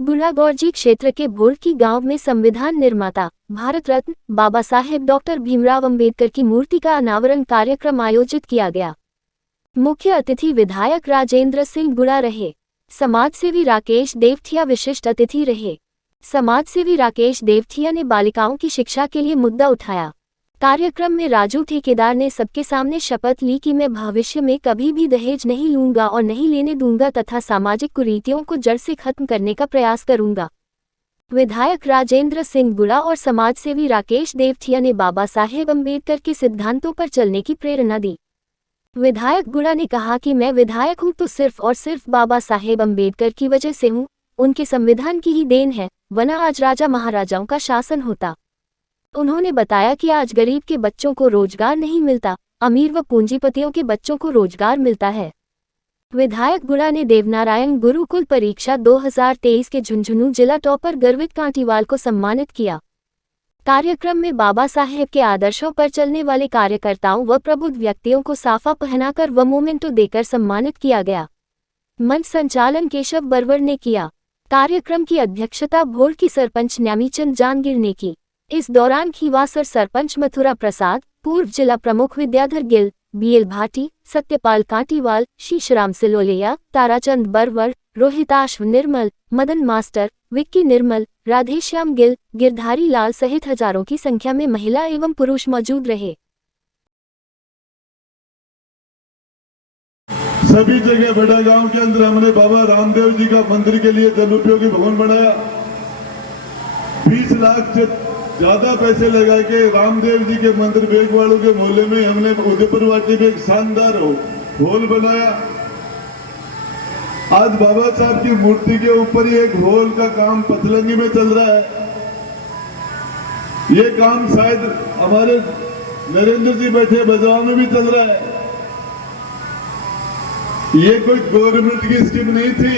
बुढ़ागौरजी क्षेत्र के भोरकी गांव में संविधान निर्माता भारत रत्न बाबा साहेब डॉक्टर भीमराव अंबेडकर की मूर्ति का अनावरण कार्यक्रम आयोजित किया गया। मुख्य अतिथि विधायक राजेंद्र सिंह गुड़ा रहे। समाजसेवी राकेश देवथिया विशिष्ट अतिथि रहे। समाजसेवी राकेश देवथिया ने बालिकाओं की शिक्षा के लिए मुद्दा उठाया। कार्यक्रम में राजू ठेकेदार ने सबके सामने शपथ ली कि मैं भविष्य में कभी भी दहेज नहीं लूंगा और नहीं लेने दूंगा तथा सामाजिक कुरीतियों को जड़ से खत्म करने का प्रयास करूंगा। विधायक राजेंद्र सिंह गुड़ा और समाजसेवी राकेश देवथिया ने बाबा साहेब अम्बेडकर के सिद्धांतों पर चलने की प्रेरणा दी। विधायक गुड़ा ने कहा कि मैं विधायक हूं तो सिर्फ और सिर्फ बाबा साहेब अम्बेडकर की वजह से हूं, उनके संविधान की ही देन है, वरना आज राजा महाराजाओं का शासन होता। उन्होंने बताया कि आज गरीब के बच्चों को रोजगार नहीं मिलता, अमीर व पूंजीपतियों के बच्चों को रोजगार मिलता है। विधायक गुड़ा ने देवनारायण गुरुकुल परीक्षा 2023 के झुंझुनू जिला टॉपर गर्वित कांटीवाल को सम्मानित किया। कार्यक्रम में बाबा साहेब के आदर्शों पर चलने वाले कार्यकर्ताओं व प्रबुद्ध व्यक्तियों को साफा पहनाकर व मोमेंटो देकर सम्मानित किया गया। मंच संचालन केशव बरवर ने किया। कार्यक्रम की अध्यक्षता भोर की सरपंच न्यामीचंद जानगिर ने की। इस दौरान खीवासर सरपंच मथुरा प्रसाद, पूर्व जिला प्रमुख विद्याधर गिल, बीएल भाटी, सत्यपाल कांटीवाल, शीशराम सिलोलिया, ताराचंद बरवर, रोहिताश निर्मल, मदन मास्टर, विक्की निर्मल, राधेश्याम गिल, गिरधारी लाल सहित हजारों की संख्या में महिला एवं पुरुष मौजूद रहे। सभी जगह बड़ा गांव के अंदर हमने बाबा रामदेव जी का मंदिर के लिए जन उपयोगी भवन बनाया। 20 लाख से ज्यादा पैसे लगा के रामदेव जी के मंदिर बेगवाड़ों के मोहल्ले में हमने उदयपुर वाटी में एक शानदार हॉल बनाया। आज बाबा साहब की मूर्ति के ऊपर ही एक हॉल का काम पतलंगी में चल रहा है। ये काम शायद हमारे नरेंद्र जी बैठे बजाव में भी चल रहा है। ये कोई गवर्नमेंट की स्कीम नहीं थी,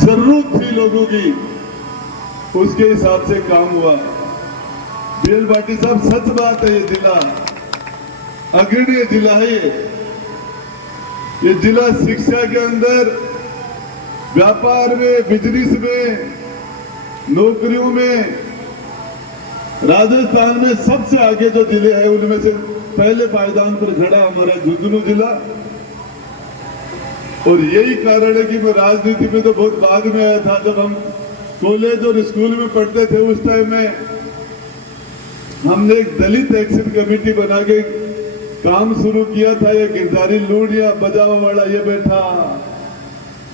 जरूरत थी लोगों की, उसके हिसाब से काम हुआ। बीएल भाटी साहब, सच बात है, ये जिला अग्रणी जिला है। ये जिला शिक्षा के अंदर, व्यापार में, बिजनेस में, नौकरियों में राजस्थान में सबसे आगे जो जिले हैं उनमें से पहले पायदान पर खड़ा हमारा झुंझुनू जिला। और यही कारण है कि मैं राजनीति में तो बहुत बाद में आया था। जब हम कॉलेज और स्कूल में पढ़ते थे उस टाइम में हमने एक दलित एक्शन कमेटी बना के काम शुरू किया था। ये गिरधारी लूड़िया बजावा वाला ये बैठा,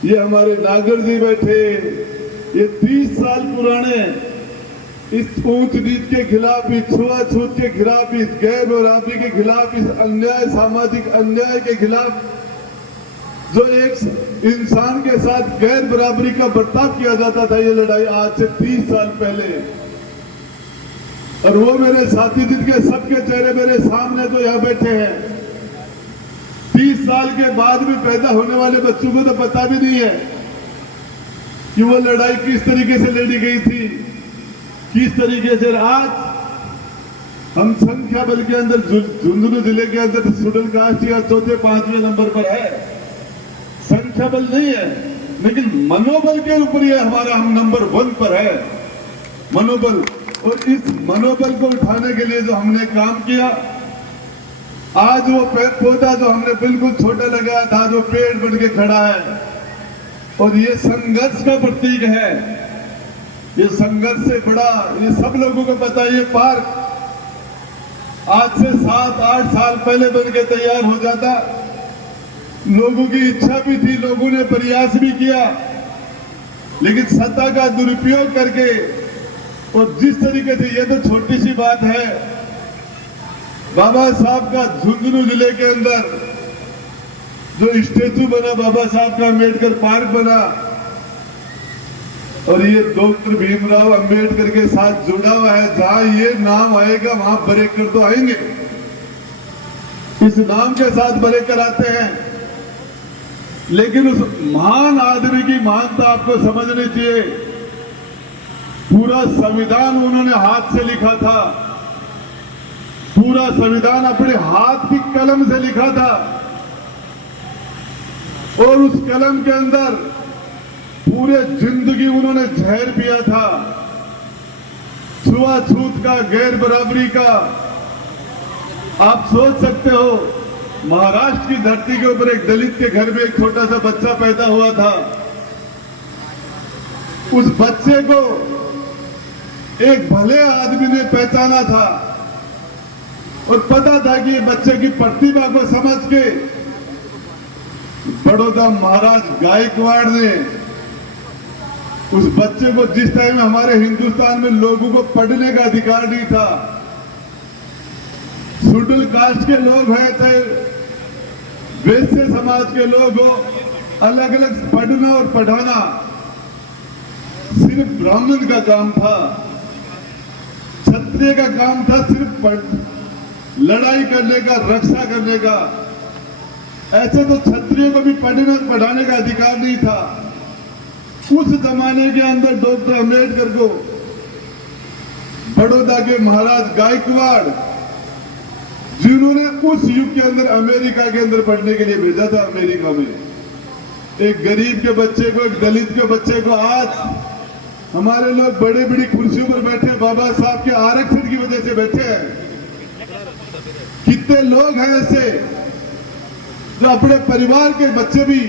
ये हमारे नागर जी बैठे, ये 30 साल पुराने इस ऊंच नीच के खिलाफ, इस छुआछूत के खिलाफ, इस गैर बराबरी के खिलाफ, इस अन्याय, सामाजिक अन्याय के खिलाफ जो एक इंसान के साथ गैर बराबरी का बर्ताव किया जाता था, ये लड़ाई आज से 30 साल पहले। और वो मेरे साथी जिनके सबके चेहरे मेरे सामने तो यहां बैठे हैं, 30 साल के बाद भी पैदा होने वाले बच्चों को तो पता भी नहीं है कि वो लड़ाई किस तरीके से लड़ी गई थी, किस तरीके से। आज हम संख्या बल के अंदर झुंझुनू जिले के अंदर सुडल कास्ट या चौथे 5वें नंबर पर है। संख्या बल नहीं है, लेकिन मनोबल के ऊपर ये हमारा हम नंबर 1 पर है, मनोबल। और इस मनोबल को उठाने के लिए जो हमने काम किया, आज वो पौधा जो हमने बिल्कुल छोटा लगाया था, जो पेड़ बन के खड़ा है, और ये संघर्ष का प्रतीक है। ये संघर्ष से बड़ा, ये सब लोगों को पता है, ये पार्क आज से 7-8 साल पहले बन के तैयार हो जाता। लोगों की इच्छा भी थी, लोगों ने प्रयास भी किया, लेकिन सत्ता का दुरुपयोग करके, और जिस तरीके से, ये तो छोटी सी बात है, बाबा साहब का झुंझुनू जिले के अंदर जो स्टेचू बना, बाबा साहब का अम्बेडकर पार्क बना, और ये डॉक्टर भीमराव अंबेडकर के साथ जुड़ा हुआ है। जहां ये नाम आएगा वहां ब्रेकर तो आएंगे, इस नाम के साथ ब्रेकर आते हैं। लेकिन उस महान आदमी की महानता आपको समझनी चाहिए। पूरा संविधान उन्होंने हाथ से लिखा था, पूरा संविधान अपने हाथ की कलम से लिखा था। और उस कलम के अंदर पूरे जिंदगी उन्होंने जहर पिया था, छुआछूत का, गैर बराबरी का। आप सोच सकते हो, महाराष्ट्र की धरती के ऊपर एक दलित के घर में एक छोटा सा बच्चा पैदा हुआ था। उस बच्चे को एक भले आदमी ने पहचाना था और पता था कि ये बच्चे की प्रतिभा को समझ के बड़ौदा महाराज गायकवाड़ ने उस बच्चे को, जिस टाइम हमारे हिंदुस्तान में लोगों को पढ़ने का अधिकार नहीं था, शेड्यूल कास्ट के लोग हैं चाहे वैश्य समाज के लोग हो, अलग अलग पढ़ना और पढ़ाना सिर्फ ब्राह्मण का काम था, क्षत्रिय का काम था सिर्फ लड़ाई करने का, रक्षा करने का। ऐसे तो क्षत्रियों को भी पढ़ने और पढ़ाने का अधिकार नहीं था। उस जमाने के अंदर डॉक्टर अम्बेडकर को बड़ौदा के महाराज गायकवाड़, जिन्होंने उस युग के अंदर अमेरिका के अंदर पढ़ने के लिए भेजा था, अमेरिका में एक गरीब के बच्चे को, एक दलित के बच्चे को, आज हमारे लोग बड़े बड़ी कुर्सियों पर बैठे, बाबा साहब के आरक्षण की वजह से बैठे हैं। कितने लोग हैं ऐसे जो अपने परिवार के बच्चे भी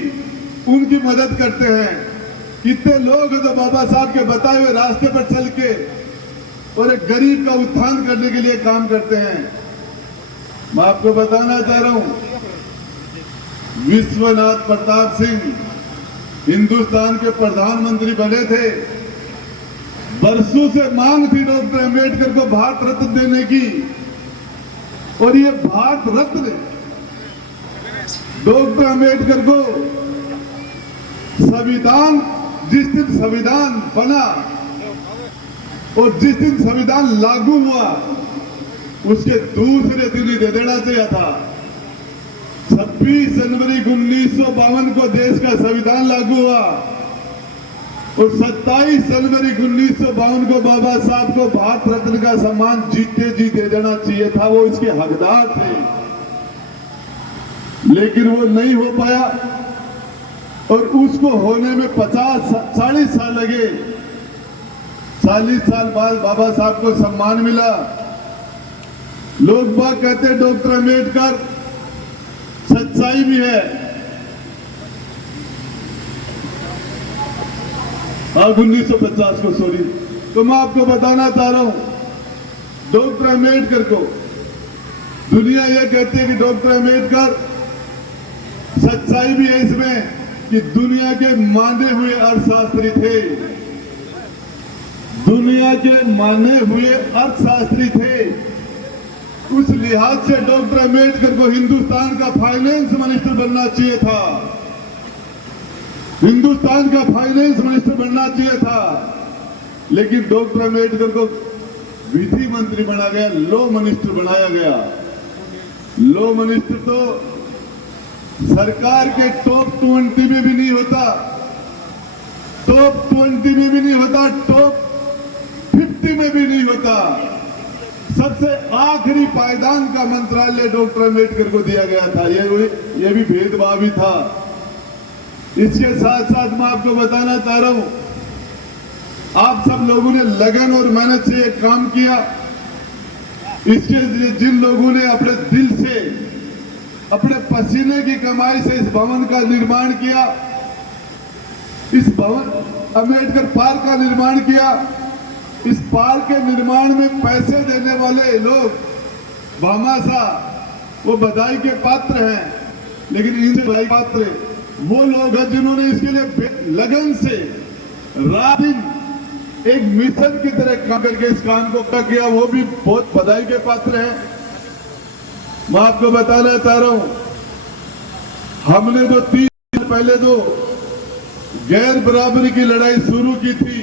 उनकी मदद करते हैं। कितने लोग हैं जो बाबा साहब के बताए हुए रास्ते पर चल के और एक गरीब का उत्थान करने के लिए काम करते हैं। मैं आपको बताना चाह रहा हूं, विश्वनाथ प्रताप सिंह हिंदुस्तान के प्रधानमंत्री बने थे। बरसों से मांग थी डॉक्टर अम्बेडकर को भारत रत्न देने की, और ये भारत रत्न डॉक्टर अम्बेडकर को संविधान, जिस दिन संविधान बना और जिस दिन संविधान लागू हुआ उसके दूसरे दिन ही दे देना चाहिए था। 26 जनवरी 1952 को देश का संविधान लागू हुआ और 27 जनवरी 1952 को बाबा साहब को भारत रत्न का सम्मान जीते जी दे देना चाहिए था। वो इसके हकदार थे, लेकिन वो नहीं हो पाया और उसको होने में 40 साल लगे। 40 साल बाद बाबा साहब को सम्मान मिला। लोग बात कहते हैं डॉक्टर अम्बेडकर, सच्चाई भी है। अब 1950 को, सॉरी, तो मैं आपको बताना चाह रहा हूं डॉक्टर अम्बेडकर को दुनिया यह कहती है कि डॉक्टर अम्बेडकर, सच्चाई भी है इसमें कि दुनिया के माने हुए अर्थशास्त्री थे। दुनिया के माने हुए अर्थशास्त्री थे। उस लिहाज से डॉक्टर अम्बेडकर को हिंदुस्तान का फाइनेंस मिनिस्टर बनना चाहिए था। हिंदुस्तान का फाइनेंस मिनिस्टर बनना चाहिए था, लेकिन डॉक्टर अम्बेडकर को विधि मंत्री बना गया, लॉ मिनिस्टर बनाया गया। लॉ मिनिस्टर तो सरकार के टॉप 20 में भी नहीं होता, टॉप 20 में भी नहीं होता, टॉप 50 में भी नहीं होता। सबसे आखिरी पायदान का मंत्रालय डॉक्टर अम्बेडकर को दिया गया था। ये भी भेदभाव ही था। इसके साथ साथ मैं आपको बताना चाह रहा हूं, आप सब लोगों ने लगन और मेहनत से एक काम किया। इसके लिए जिन लोगों ने अपने दिल से, अपने पसीने की कमाई से इस भवन का निर्माण किया, इस भवन अम्बेडकर पार्क का निर्माण किया, इस पार्क के निर्माण में पैसे देने वाले लोग भामाशाह, वो बधाई के पात्र हैं। लेकिन इनसे बधाई पात्र वो लोग हैं जिन्होंने इसके लिए लगन से रात दिन एक मिशन की तरह काम करके इस काम को किया, वो भी बहुत बधाई के पात्र हैं। मैं आपको बताना चाह रहा हूं, हमने तो 3 साल पहले तो गैर बराबरी की लड़ाई शुरू की थी।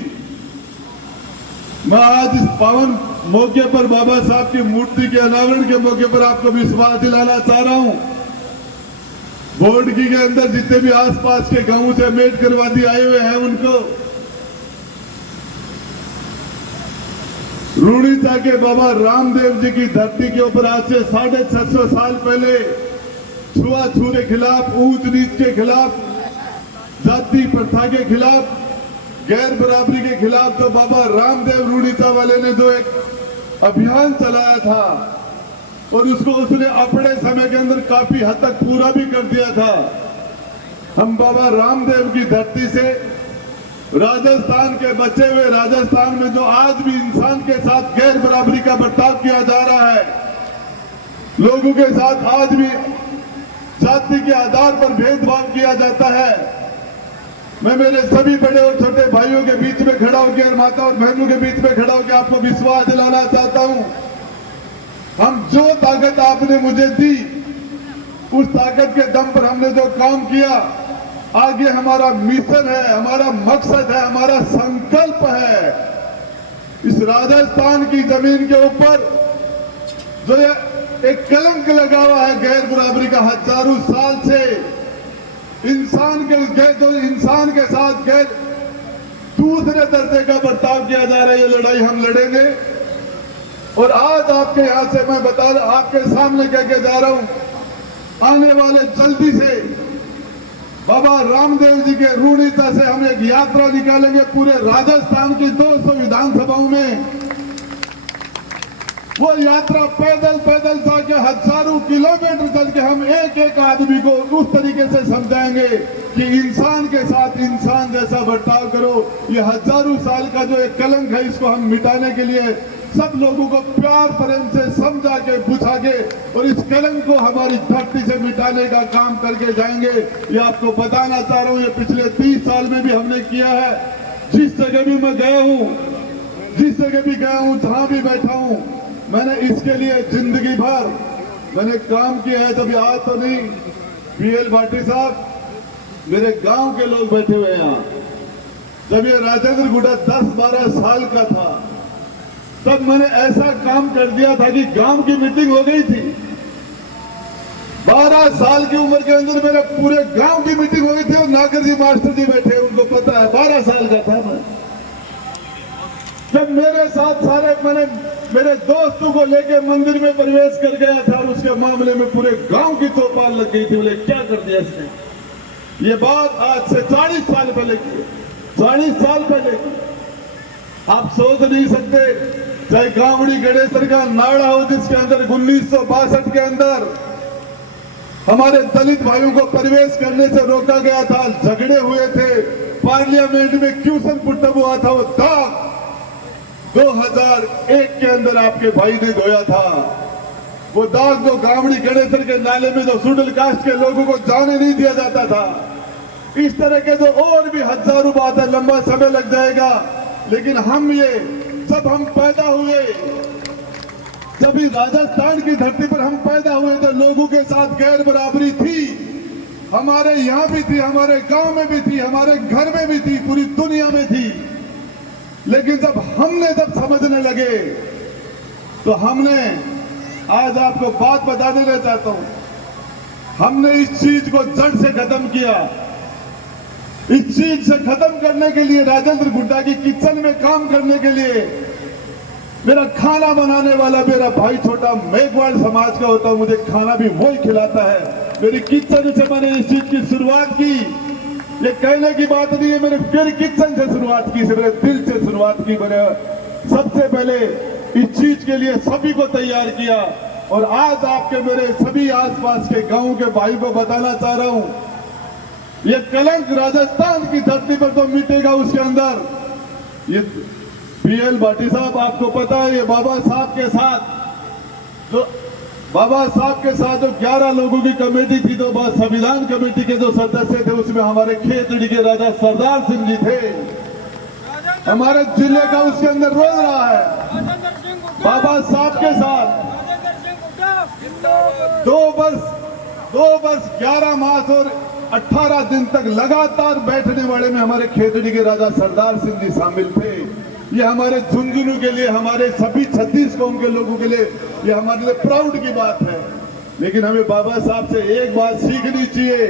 मैं आज इस पावन मौके पर बाबा साहब की मूर्ति के अनावरण के मौके पर आपको विश्वास दिलाना चाह रहा हूं। बोर्डकी के अंदर जितने भी आसपास के गांवों से अम्बेडकरवादी आए हुए हैं, उनको रूड़ीसा के बाबा रामदेव जी की धरती के ऊपर आज से 650 साल पहले छुआछूत के खिलाफ, ऊंच नीच के खिलाफ जाति प्रथा के खिलाफ, गैर बराबरी के खिलाफ तो बाबा रामदेव रूढ़ीता वाले ने जो एक अभियान चलाया था और उसको उसने अपने समय के अंदर काफी हद तक पूरा भी कर दिया था। हम बाबा रामदेव की धरती से राजस्थान के बचे हुए राजस्थान में जो आज भी इंसान के साथ गैर बराबरी का बर्ताव किया जा रहा है, लोगों के साथ आज भी जाति के आधार पर भेदभाव किया जाता है, मैं मेरे सभी बड़े और छोटे भाइयों के बीच में खड़ा होकर, माता और बहनों के बीच में खड़ा होकर आपको विश्वास दिलाना चाहता हूं, हम जो ताकत आपने मुझे दी उस ताकत के दम पर हमने जो काम किया, आगे हमारा मिशन है, हमारा मकसद है, हमारा संकल्प है। इस राजस्थान की जमीन के ऊपर जो ये एक कलंक लगा हुआ है गैर बराबरी का, हजारों साल से इंसान के साथ गैर दूसरे दर्जे का बर्ताव किया जा रहा है, ये लड़ाई हम लड़ेंगे। और आज आपके यहां से मैं आपके सामने कह के जा रहा हूं, आने वाले जल्दी से बाबा रामदेव जी के रूढ़ीता से हम एक यात्रा निकालेंगे पूरे राजस्थान की 200 विधानसभाओं में। वो यात्रा पैदल पैदल जाके हजारों किलोमीटर चल के हम एक एक आदमी को उस तरीके से समझाएंगे कि इंसान के साथ इंसान जैसा बर्ताव करो। ये हजारों साल का जो एक कलंक है, इसको हम मिटाने के लिए सब लोगों को प्यार प्रेम से समझा के बुझा के और इस कलंक को हमारी धरती से मिटाने का काम करके जाएंगे। ये आपको बताना चाह रहा हूँ, ये पिछले 30 साल में भी हमने किया है। जिस जगह भी मैं गया हूँ, जहां भी बैठा हूँ, मैंने इसके लिए जिंदगी भर मैंने काम किया है। जब आज तो नहीं, बीएल भाटी साहब, मेरे गांव के लोग बैठे हुए हैं यहाँ। जब ये राजेंद्र गुड्डा 10-12 साल का था, तब मैंने ऐसा काम कर दिया था कि गांव की मीटिंग हो गई थी। 12 साल की उम्र के अंदर मेरे पूरे गांव की मीटिंग हो गई थी और नागर जी मास्टर जी बैठे, उनको पता है। 12 साल का था मैं, जब मेरे साथ सारे मैंने मेरे दोस्तों को लेके मंदिर में प्रवेश कर गया था और उसके मामले में पूरे गांव की चौपाल लग गई थी। बोले क्या कर दिया इसने। ये बात आज से 40 साल पहले की, 40 साल पहले की। आप सोच नहीं सकते, चाहे कांवड़ी गणेश्वर का नाड़ा हो जिसके अंदर 1962 के अंदर हमारे दलित भाइयों को प्रवेश करने से रोका गया था, झगड़े हुए थे, पार्लियामेंट में क्वेश्चन पुटअप हुआ था, वो दाग 2001 के अंदर आपके भाई ने धोया था। वो दाग जो कांवड़ी गणेश्वर के नाले में जो शेड्यूल कास्ट के लोगों को जाने नहीं दिया जाता था। इस तरह के जो और भी हजारों बात है, लंबा समय लग जाएगा। लेकिन हम ये जब हम पैदा हुए, जब इस राजस्थान की धरती पर हम पैदा हुए तो लोगों के साथ गैर बराबरी थी। हमारे यहाँ भी थी, हमारे गांव में भी थी, हमारे घर में भी थी, पूरी दुनिया में थी। लेकिन जब समझने लगे तो हमने, आज आपको बात बता देना चाहता हूं, हमने इस चीज को जड़ से खत्म किया। इस चीज से खत्म करने के लिए, राजेंद्र गुड्डा की किचन में काम करने के लिए, मेरा खाना बनाने वाला मेरा भाई छोटा मेघवाड़ समाज का होता है, मुझे खाना भी वही खिलाता है। मेरी किचन से मैंने इस चीज की शुरुआत की। ये कहने की बात नहीं है, मैंने फिर किचन से शुरुआत की, मेरे दिल से शुरुआत की। मैंने सबसे पहले इस चीज के लिए सभी को तैयार किया और आज आपके मेरे सभी आसपास के गांव के भाई को बताना चाह रहा हूं, ये कलंक राजस्थान की धरती पर तो मिटेगा। उसके अंदर ये बीएल भाटी साहब, आपको पता है, ये बाबा साहब के साथ जो 11 लोगों की कमेटी थी, तो संविधान कमेटी के जो सदस्य थे, उसमें हमारे खेतड़ी के राजा सरदार सिंह जी थे। हमारे जिले का उसके अंदर रोल रहा है। बाबा साहब के साथ 2 वर्ष 11 मास और 18 दिन तक लगातार बैठने वाले में हमारे खेतड़ी के राजा सरदार सिंह जी शामिल थे। ये हमारे झुंझुनू के लिए, हमारे सभी 36 कौम के लोगों के लिए, ये हमारे लिए प्राउड की बात है। लेकिन हमें बाबा साहब से एक बात सीखनी चाहिए,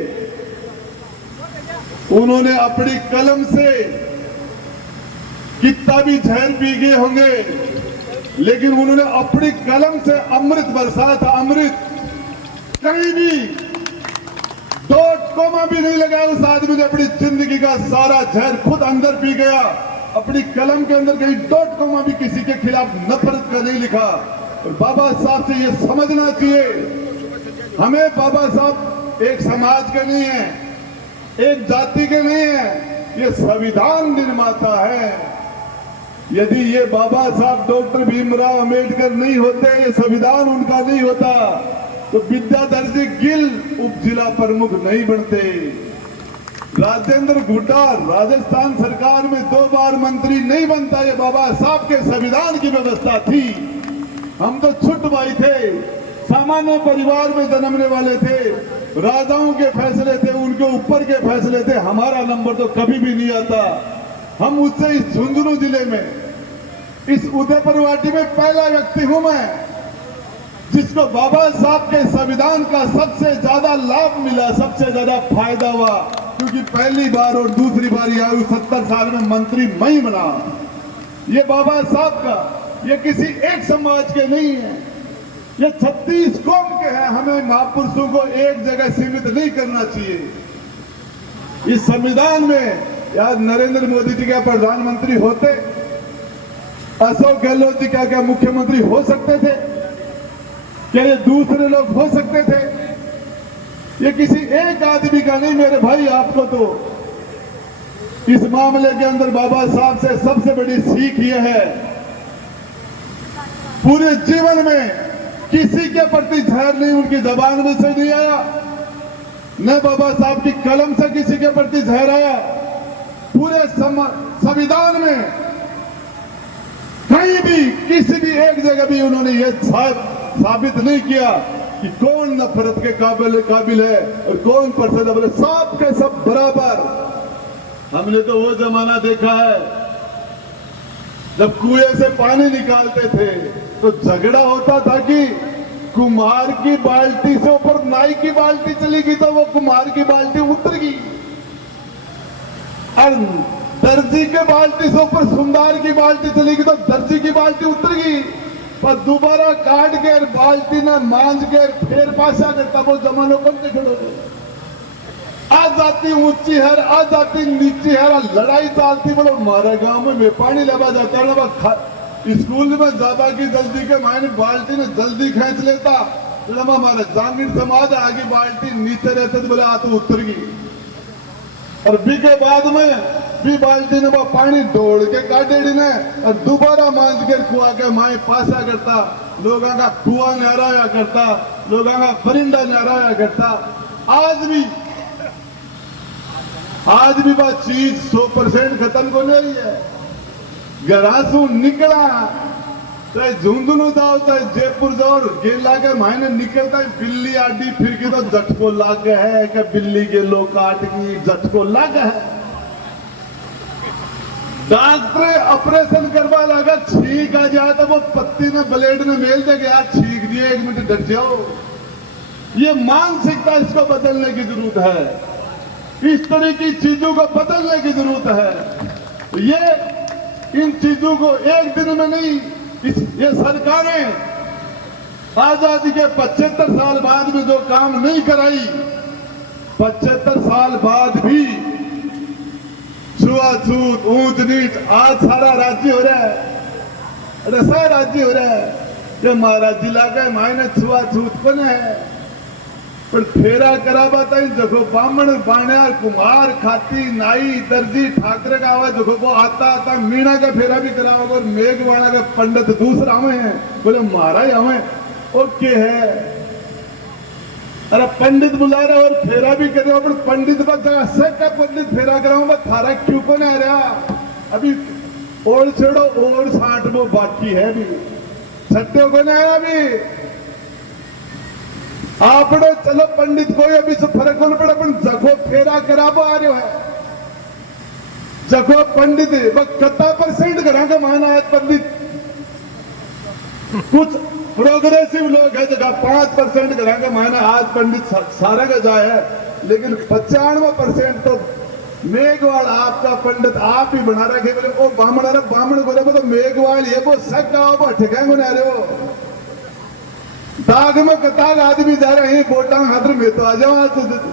उन्होंने अपनी कलम से कितना भी जहर पी गए होंगे, लेकिन उन्होंने अपनी कलम से अमृत बरसाया था। अमृत कहीं भी 2 कोमा भी नहीं लगा उस आदमी ने, अपनी जिंदगी का सारा जहर खुद अंदर पी गया। अपनी कलम के अंदर कहीं डॉट कोमा भी किसी के खिलाफ नफरत का नहीं लिखा। और बाबा साहब से ये समझना चाहिए, हमें बाबा साहब एक समाज के नहीं है, एक जाति के नहीं है, ये संविधान निर्माता है। यदि ये बाबा साहब डॉक्टर भीमराव अंबेडकर नहीं होते, ये संविधान उनका नहीं होता, तो विद्याधर जी गिल उप जिला प्रमुख नहीं बनते। राजेंद्र गुड्डा राजस्थान सरकार में 2 बार मंत्री नहीं बनता, ये बाबा साहब के संविधान की व्यवस्था थी। हम तो छुट भाई थे, सामान्य परिवार में जन्मने वाले थे, राजाओं के फैसले थे, उनके ऊपर के फैसले थे, हमारा नंबर तो कभी भी नहीं आता। हम उससे इस झुंझुनू जिले में, इस उदयपुर वाटी में पहला व्यक्ति हूं मैं जिसको बाबा साहब के संविधान का सबसे ज्यादा लाभ मिला, सबसे ज्यादा फायदा हुआ, क्योंकि पहली बार और दूसरी बार आयु 70 साल में मंत्री मैं ही बना। ये बाबा साहब का, ये किसी एक समाज के नहीं है, ये 36 कौम के हैं। हमें महापुरुषों को एक जगह सीमित नहीं करना चाहिए। इस संविधान में यार नरेंद्र मोदी जी क्या प्रधानमंत्री होते, अशोक गहलोत जी क्या मुख्यमंत्री हो सकते थे, क्या ये दूसरे लोग हो सकते थे? ये किसी एक आदमी का नहीं मेरे भाई। आपको तो इस मामले के अंदर बाबा साहब से सबसे बड़ी सीख यह है, पूरे जीवन में किसी के प्रति जहर नहीं उनकी जबान में से नहीं आया, न बाबा साहब की कलम से किसी के प्रति जहर आया। पूरे संविधान में कहीं भी किसी भी एक जगह भी उन्होंने यह साबित नहीं किया कि कौन नफरत के काबिल है और कौन परसेंट, सब के सब बराबर। हमने तो वो जमाना देखा है जब कुएं से पानी निकालते थे तो झगड़ा होता था कि कुम्हार की बाल्टी से ऊपर नाई की बाल्टी चली गई तो वो कुम्हार की बाल्टी उतर गई, और दर्जी के बाल्टी से ऊपर सुंदर की बाल्टी चली गई तो दर्जी की बाल्टी उतर गई। पर दोबारा काट के बाल्टी ने मांझ के फिर पासा करता, वो जमानों कम से खड़ोगे। आज जाती ऊंची है, आज जाती नीची है, लड़ाई चालती। बोलो हमारे गांव में पानी लेवा जाता है ना, स्कूल में जाबा की जल्दी के मायने बाल्टी ने जल्दी खींच लेता, हमारा जांगीर समाज आगे बाल्टी नीचे रहते तो बोले आ तो उतर गई। और बी के बाद में भी बाल्टी ने वो पानी दौड़ के काटेड़ी ने और दोबारा मांझ के कुआ के माए पासा करता, लोगों का कुआ नहराया करता, लोगों का परिंदा नहराया करता। आज भी बात चीज 100% खत्म को नहीं है। गरासू निकला चाहे झुंझुनू जाओ चाहे जयपुर जाओ, गेला के मायने निकलता है बिल्ली आडी फिर के तो झटको लाग है कि बिल्ली के लोग काट की झटको लाग है। डॉक्टर ऑपरेशन करवा लगा, छींक आ जाए तो वो पत्ती ने ब्लेड ने मेल दे गया, छींक दिए 1 मिनट डर जाओ। ये मानसिकता, इसको बदलने की जरूरत है, इस तरह की चीजों को बदलने की जरूरत है। ये इन चीजों को एक दिन में नहीं, ये सरकारें आजादी के 75 साल बाद में जो काम नहीं कराई, 75 साल बाद भी छुआछूत ऊंच नीच आज सारा राज्य हो रहा है, सारा राज्य हो रहा है। ये महाराज जिला का मायने छुआछूत कौन है, पर फेरा कराबाता जगो बामण बाण्यार कुम्हार खाती नाई दर्जी ठाकरे का आवाज जगो को आता मीणा का फेरा भी कराओगे, और मेघवाड़ा का पंडित दूसरा हमें है, बोले महाराज हमें ओके है। अरे पंडित बुला रहे और फेरा भी कर रहे हो, पर पंडित बच्चा से का पंडित फेरा कराऊं मैं, थारा क्यों को नहीं आ रहा? अभी और छेड़ो और 60 वो बाकी है, भी छठे को नहीं आया अभी। आपने चलो पंडित कोई अभी से फर्क नहीं पड़ा, पर जगो फेरा कराबो आ रहे है, जगो पंडित कत्ता % करा के माना है पंडित। कुछ प्रोग्रेसिव लोग है जगह 5% करा के माना आज पंडित सारा का जाए है, लेकिन 95% तो मेघवाल आपका पंडित आप ही बना रखे। बोले ओ बामण बोले तो मेघवाल ये वो सब गाँव पर ठिकाने को नहीं आ रहे हो। दाग में कतार आदमी जा रहे हैं, वोटा हाथ में तो आ जाओ,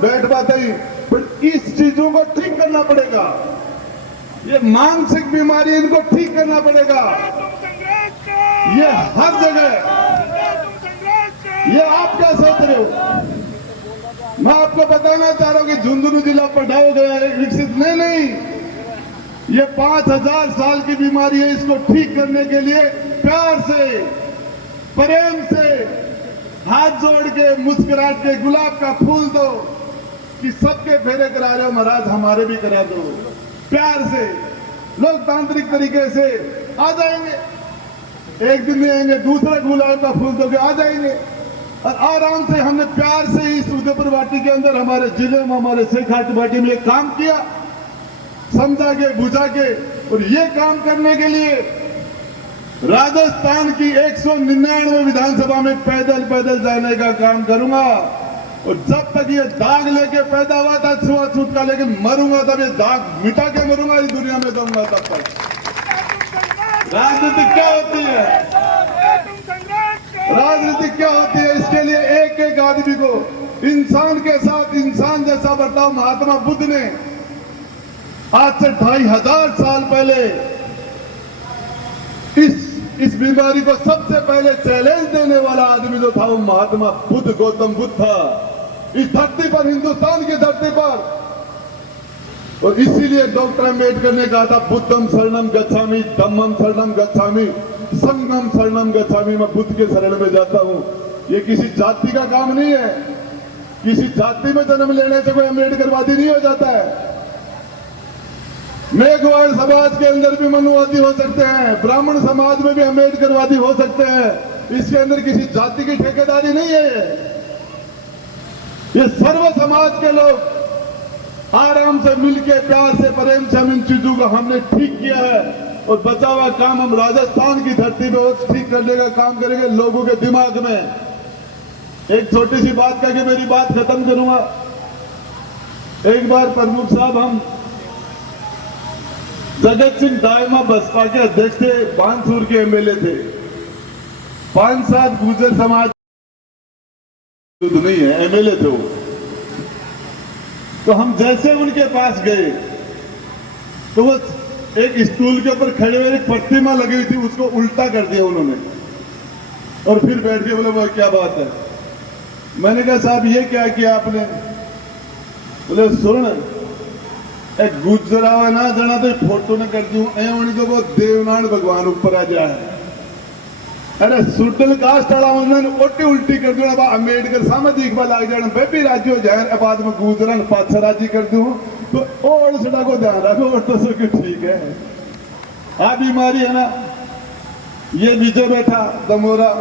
बैठ पाते ही। पर इस चीजों को ठीक करना पड़ेगा, ये मानसिक बीमारी इनको ठीक करना पड़ेगा। ये हर जगह, ये आप क्या सोच रहे हो? मैं आपको बताना चाह रहा हूं कि झुंझुनू जिला पढ़ाओ गया है, विकसित नहीं, ये 5000 साल की बीमारी है। इसको ठीक करने के लिए प्यार से, प्रेम से, हाथ जोड़ के, मुस्कुराहट के, गुलाब का फूल दो कि सबके फेरे करा रहे हो महाराज, हमारे भी करा दो। प्यार से, लोकतांत्रिक तरीके से आ जाएंगे, एक दिन में आएंगे, दूसरा गुलाब का फूल दोगे आ जाएंगे। और आराम से हमने प्यार से इस उदयपुर वाटी के अंदर, हमारे जिले में, हमारे शेखाट वाटी में एक काम किया, समझा के, बुझा के। और ये काम करने के लिए राजस्थान की 199 विधानसभा में पैदल पैदल जाने का काम करूंगा। और जब तक ये दाग लेके पैदा हुआ था छुआछूत का, लेकिन मरूंगा तब ये दाग मिटा के मरूंगा, इस दुनिया में दूंगा तब तक। राजनीति क्या होती है? राजनीति क्या होती है? इसके लिए एक एक आदमी को इंसान के साथ इंसान जैसा बर्ताव महात्मा बुद्ध ने आज से 2500 साल पहले इस बीमारी को सबसे पहले चैलेंज देने वाला आदमी जो था वो महात्मा बुद्ध, गौतम बुद्ध था, इस धरती पर, हिंदुस्तान की धरती पर। और इसीलिए डॉक्टर अम्बेडकर ने कहा था, बुद्धम शरणम गच्छामि, धम्मम शरणम गच्छामि, संघम शरणम गच्छामि। मैं बुद्ध के शरण में जाता हूं। ये किसी जाति का काम नहीं है, किसी जाति में जन्म लेने से कोई अम्बेडकरवादी नहीं हो जाता है। मेघवाल समाज के अंदर भी मनुवादी हो सकते हैं, ब्राह्मण समाज में भी अम्बेडकरवादी हो सकते हैं। इसके अंदर किसी जाति की ठेकेदारी नहीं है। ये सर्व समाज के लोग आराम से मिलके, प्यार से, प्रेम से हम इन चीजों को हमने ठीक किया है। और बचा हुआ काम हम राजस्थान की धरती पे और ठीक करने का काम करेंगे, लोगों के दिमाग में। एक छोटी सी बात कह के मेरी बात खत्म करूंगा। एक बार प्रमुख साहब, हम जगत सिंह दायमा बसपा के अध्यक्ष थे, बानसूर के एमएलए थे। 5-7 गुर्जर समाज नहीं है, एमएलए थे वो। तो हम जैसे उनके पास गए तो वो एक स्टूल के ऊपर खड़े हुए, एक प्रतिमा लगी हुई थी, उसको उल्टा कर दिया उन्होंने। और फिर बैठ के बोले, वो क्या बात है? मैंने कहा साहब ये क्या किया आपने? बोले सुन, एक गुजरा ना जना तो फोटो ने कर दूं ए तो वो देवनारायण भगवान ऊपर आ जाए। अरे सुटल कास्ट उन्होंने ओटी उल्टी कर दूं, अब अम्बेडकर सामाजिक बल आ जाए, बेबी राजी हो जाए, बाद में गुजरन पाछा राजी कर दूं तो और सड़ा को ध्यान रखो, और तो सब ठीक है। आ बीमारी है ना, ये नीचे बैठा दमोरा,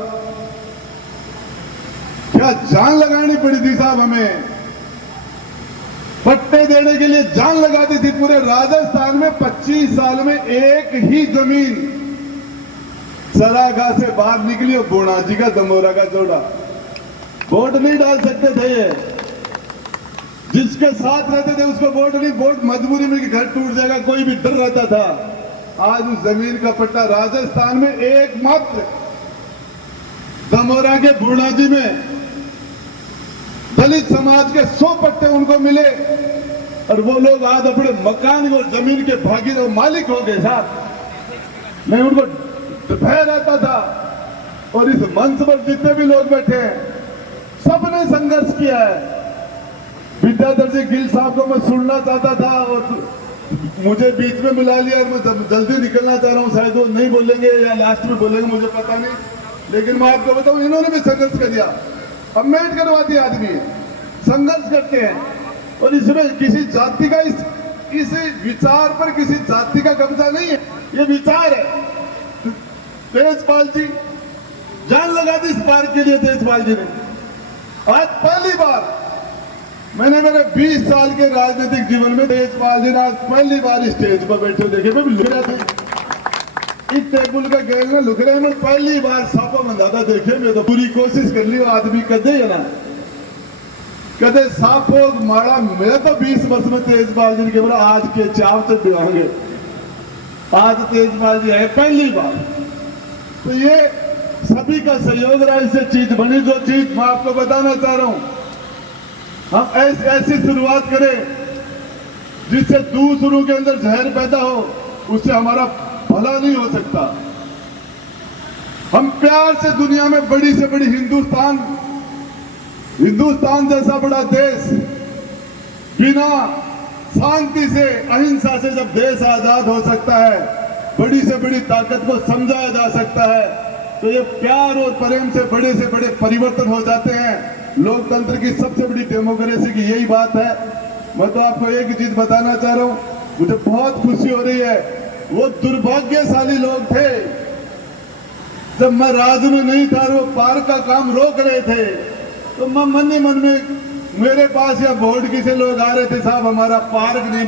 क्या जान लगानी पड़ी थी साहब हमें, पट्टे देने के लिए जान लगा दी थी। पूरे राजस्थान में 25 साल में एक ही जमीन सरागा से बाहर निकली और बोनाजी का, दमोरा का जोड़ा। वोट नहीं डाल सकते थे ये, जिसके साथ रहते थे उसको वोट नहीं, वोट मजबूरी में कि घर टूट जाएगा, कोई भी डर रहता था। आज उस जमीन का पट्टा राजस्थान में एकमात्र दमोरा के बोनाजी में दलित समाज के 100 पट्टे उनको मिले। और वो लोग आज अपने मकान और जमीन के भागीदार मालिक हो गए साहब। मैं उनको भय रहता था। और इस मंच पर जितने भी लोग बैठे हैं, सबने संघर्ष किया है। विद्याधर जी गिल साहब को मैं सुनना चाहता था और मुझे बीच में बुला लिया, और मैं जल्दी निकलना चाह रहा हूँ, शायद वो नहीं बोलेंगे या लास्ट में बोलेंगे, मुझे पता नहीं। लेकिन मैं आपको बताऊं, इन्होंने भी संघर्ष कर दिया। अम्बेडकरवादी आदमी है, संघर्ष करते हैं। और इसमें किसी जाति का, इस विचार पर किसी जाति का कब्जा नहीं है, ये विचार है। तेजपाल जी जान लगा दी इस बार के लिए। तेजपाल जी ने आज पहली बार, मैंने मेरे 20 साल के राजनीतिक जीवन में तेजपाल जी ने आज पहली बार स्टेज पर बैठे देखे। मैं लुक रहा था, इस टेबल का गैल में लुक रहे, मैं पहली बार सापो मंदाता देखे। मैं तो पूरी कोशिश कर ली, आदमी कदे है ना कदे सापो मारा। मैं तो 20 वर्ष में तेजपाल जी के बोला आज के चाव से बिवाएंगे। आज तेजपाल जी है पहली बार। तो ये सभी का सहयोग रहा, इससे चीज बनी। जो चीज मैं आपको बताना चाह रहा हूं, हम ऐसी शुरुआत करें जिससे दूसरों के अंदर जहर पैदा हो, उससे हमारा भला नहीं हो सकता। हम प्यार से दुनिया में बड़ी से बड़ी हिंदुस्तान जैसा बड़ा देश, बिना शांति से, अहिंसा से जब देश आजाद हो सकता है, बड़ी से बड़ी ताकत को समझाया जा सकता है, तो ये प्यार और प्रेम से बड़े परिवर्तन हो जाते हैं। लोकतंत्र की सबसे बड़ी डेमोक्रेसी की यही बात है। मैं तो आपको एक चीज बताना चाह रहा हूं, मुझे बहुत खुशी हो रही है। वो दुर्भाग्यशाली लोग थे, जब मैं राज में नहीं था, वो पार्क का काम रोक रहे थे, तो मैं मन ही मन में, मेरे पास या बोर्ड की से लोग आ रहे थे, साहब हमारा पार्क नहीं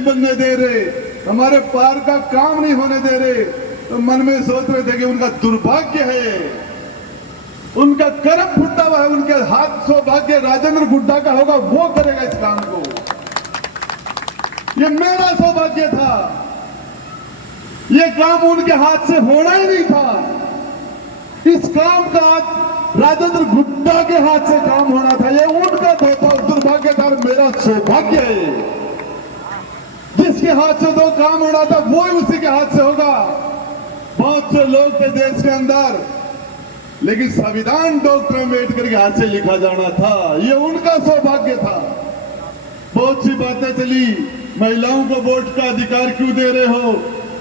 बनने दे रहे, हमारे पार्क का काम नहीं होने दे रहे। तो मन में सोच रहे थे कि उनका दुर्भाग्य है, उनका कर्म फुटा हुआ है, उनके हाथ सौभाग्य राजेंद्र गुड्डा का होगा, वो करेगा इस काम को। ये मेरा सौभाग्य था, ये काम उनके हाथ से होना ही नहीं था। इस काम का राजेंद्र गुड्डा के हाथ से काम होना था, ये उनका दुर्भाग्य था, मेरा सौभाग्य है। जिसके हाथ से दो काम होना था, वो ही उसी के हाथ से होगा। बहुत से लोग थे देश के अंदर, लेकिन संविधान डॉक्टर अम्बेडकर के हाथ से लिखा जाना था, ये उनका सौभाग्य था। बहुत सी बातें चली, महिलाओं को वोट का अधिकार क्यों दे रहे हो?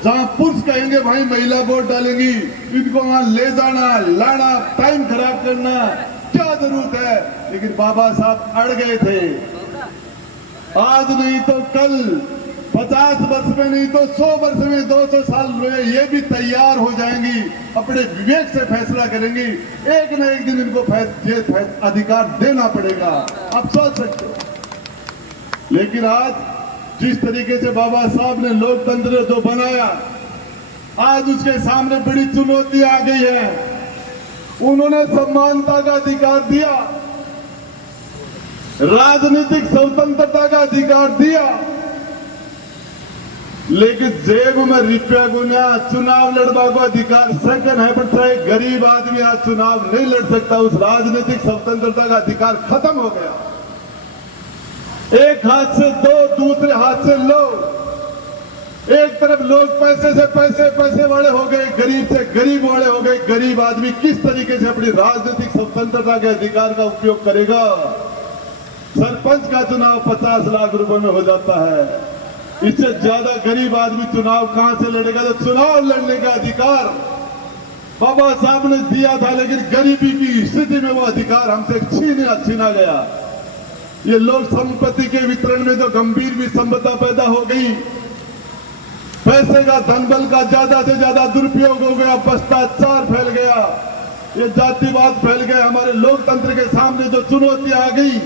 जहां पुरुष कहेंगे भाई महिला वोट डालेंगी, इनको वहां ले जाना, लाना, टाइम खराब करना, क्या जरूरत है? लेकिन बाबा साहब अड़ गए थे। आज नहीं तो कल, 50 वर्ष में नहीं तो 100 वर्ष में, 200 साल में ये भी तैयार हो जाएंगी, अपने विवेक से फैसला करेंगी। एक न एक दिन इनको ये अधिकार देना पड़ेगा, आप सोच सकते हो। लेकिन आज जिस तरीके से बाबा साहब ने लोकतंत्र जो बनाया, आज उसके सामने बड़ी चुनौती आ गई है। उन्होंने समानता का अधिकार दिया, राजनीतिक स्वतंत्रता का अधिकार दिया, लेकिन जेब में रुपया गुना चुनाव लड़वा को अधिकार सेकंड है, बट चाहे गरीब आदमी आज चुनाव नहीं लड़ सकता। उस राजनीतिक स्वतंत्रता का अधिकार खत्म हो गया। एक हाथ से दो, दूसरे हाथ से लो। एक तरफ लोग पैसे से पैसे वाले हो गए, गरीब से गरीब वाले हो गए। गरीब आदमी किस तरीके से अपनी राजनीतिक स्वतंत्रता के अधिकार का उपयोग करेगा? सरपंच का चुनाव 50 लाख रुपए में हो जाता है, इससे ज्यादा गरीब आदमी चुनाव कहां से लड़ेगा? तो चुनाव लड़ने का अधिकार बाबा साहब ने दिया था, लेकिन गरीबी की स्थिति में वो अधिकार हमसे छीना गया। ये लोक संपत्ति के वितरण में जो गंभीर विसंगतता पैदा हो गई, पैसे का, धन बल का ज्यादा से ज्यादा दुरुपयोग हो गया, भ्रष्टाचार फैल गया, ये जातिवाद फैल गया। हमारे लोकतंत्र के सामने जो चुनौतियां आ गई,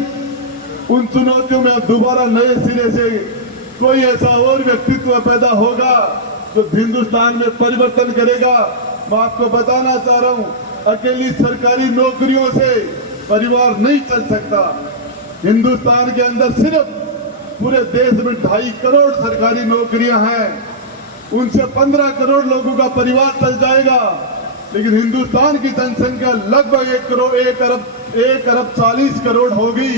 उन चुनौतियों में अब दोबारा नए सिरे से कोई ऐसा और व्यक्तित्व पैदा होगा जो हिंदुस्तान में परिवर्तन करेगा। मैं आपको बताना चाह रहा हूं, अकेली सरकारी नौकरियों से परिवार नहीं चल सकता। हिंदुस्तान के अंदर सिर्फ पूरे देश में 2.5 करोड़ सरकारी नौकरियां हैं, उनसे 15 करोड़ लोगों का परिवार चल जाएगा। लेकिन हिंदुस्तान की जनसंख्या लगभग 1 अरब 40 करोड़ होगी।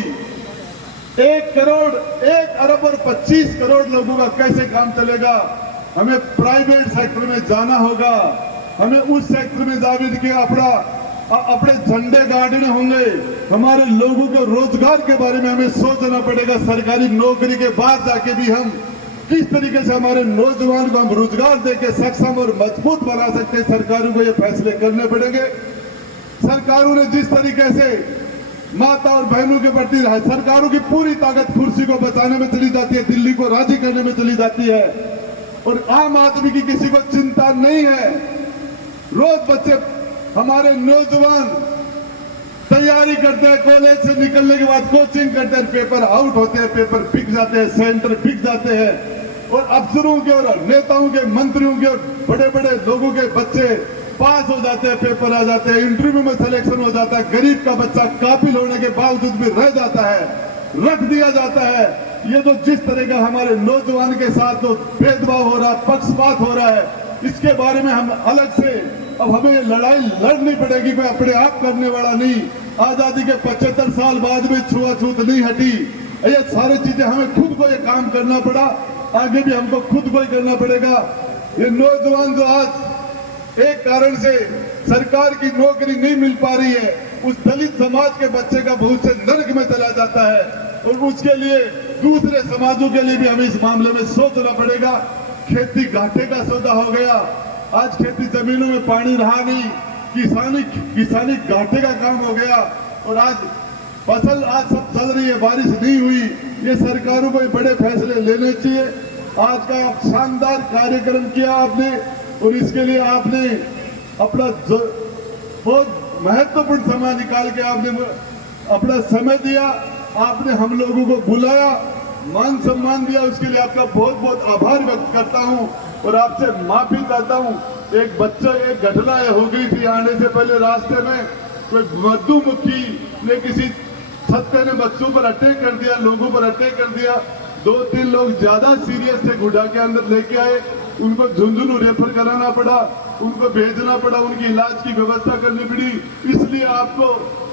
1 अरब और 25 करोड़ लोगों का कैसे काम चलेगा? हमें प्राइवेट सेक्टर में जाना होगा, हमें उस सेक्टर में जाकर के अपने झंडे गाड़ने होंगे। हमारे लोगों को रोजगार के बारे में हमें सोचना पड़ेगा। सरकारी नौकरी के बाद जाके भी हम किस तरीके से हमारे नौजवान को हम रोजगार देके सक्षम और मजबूत बना सकते हैं, सरकारों को ये फैसले करने पड़ेंगे। सरकारों ने जिस तरीके से माता और बहनों के प्रति, सरकारों की पूरी ताकत कुर्सी को बचाने में चली जाती है, दिल्ली को राजी करने में चली जाती है, और आम आदमी की किसी को चिंता नहीं है। रोज बच्चे, हमारे नौजवान तैयारी करते हैं, कॉलेज से निकलने के बाद कोचिंग करते हैं, पेपर आउट होते हैं, पेपर बिक जाते हैं, सेंटर बिक जाते हैं, और अफसरों के और नेताओं के, मंत्रियों के और बड़े बड़े लोगों के बच्चे पास हो जाते हैं, पेपर आ जाते हैं, इंटरव्यू में सिलेक्शन हो जाता है। गरीब का बच्चा काबिल होने के बावजूद भी रह जाता है, रख दिया जाता है। ये तो जिस तरह का हमारे नौजवान के साथ तो भेदभाव हो रहा, पक्षपात हो रहा है, इसके बारे में हम अलग से अब हमें ये लड़ाई लड़नी पड़ेगी, कोई अपने आप करने वाला नहीं। आजादी के 75 साल बाद में छुआछूत नहीं हटी। ये सारी चीजें हमें खुद को ये काम करना पड़ा, आगे भी हमको खुद को ही करना पड़ेगा। ये नौजवान जो आज एक कारण से सरकार की नौकरी नहीं मिल पा रही है, उस दलित समाज के बच्चे का भविष्य नरक में चला जाता है, और उसके लिए दूसरे समाजों के लिए भी हमें इस मामले में सोचना पड़ेगा। खेती घाटे का सौदा हो गया, आज खेती जमीनों में पानी रहा नहीं, किसानी घाटे का काम हो गया, और आज फसल आज सब चल रही है, बारिश नहीं हुई। ये सरकारों को बड़े फैसले लेने चाहिए। आज का आप शानदार कार्यक्रम किया आपने, और इसके लिए आपने अपना बहुत महत्वपूर्ण समय निकाल के आपने अपना समय दिया, आपने हम लोगों को बुलाया, मान सम्मान दिया, उसके लिए आपका बहुत बहुत आभार व्यक्त करता हूं और आपसे माफी चाहता हूं। एक घटना हो गई थी आने से पहले, रास्ते में कोई मधुमक्खी ने किसी छत्ते ने बच्चों पर अटैक कर दिया, लोगों पर अटैक कर दिया। 2-3 लोग ज्यादा सीरियस थे, गुड्डा के अंदर लेके आए, उनको झुंझुनू रेफर कराना पड़ा, उनको भेजना पड़ा, उनकी इलाज की व्यवस्था करनी पड़ी। इसलिए आपको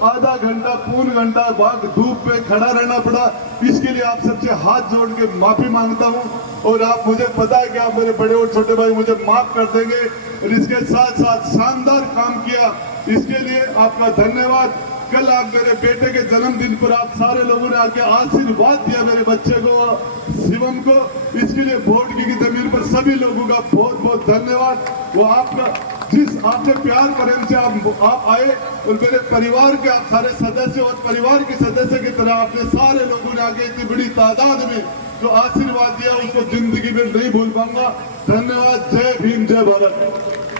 आधा घंटा पौन घंटा वहां धूप पे खड़ा रहना पड़ा। इसके लिए आप सबसे हाथ जोड़ के माफी मांगता हूं, और आप मुझे पता है कि आप मेरे बड़े और छोटे भाई मुझे माफ कर देंगे। और इसके साथ साथ शानदार काम किया, इसके लिए आपका धन्यवाद। कल आप मेरे बेटे के जन्मदिन पर आप सारे लोगों ने आके आशीर्वाद दिया मेरे बच्चे को, शिवम को, इसके लिए बोर्ड की जमीन पर सभी लोगों का बहुत बहुत धन्यवाद। वो आपका जिस आपने प्यार प्रेम से आप आए, और मेरे परिवार के आप सारे सदस्य और परिवार के सदस्य की तरह आपने सारे लोगों ने आके इतनी बड़ी तादाद में जो आशीर्वाद दिया, उसको जिंदगी में नहीं भूल पाऊंगा। धन्यवाद। जय भीम, जय भारत।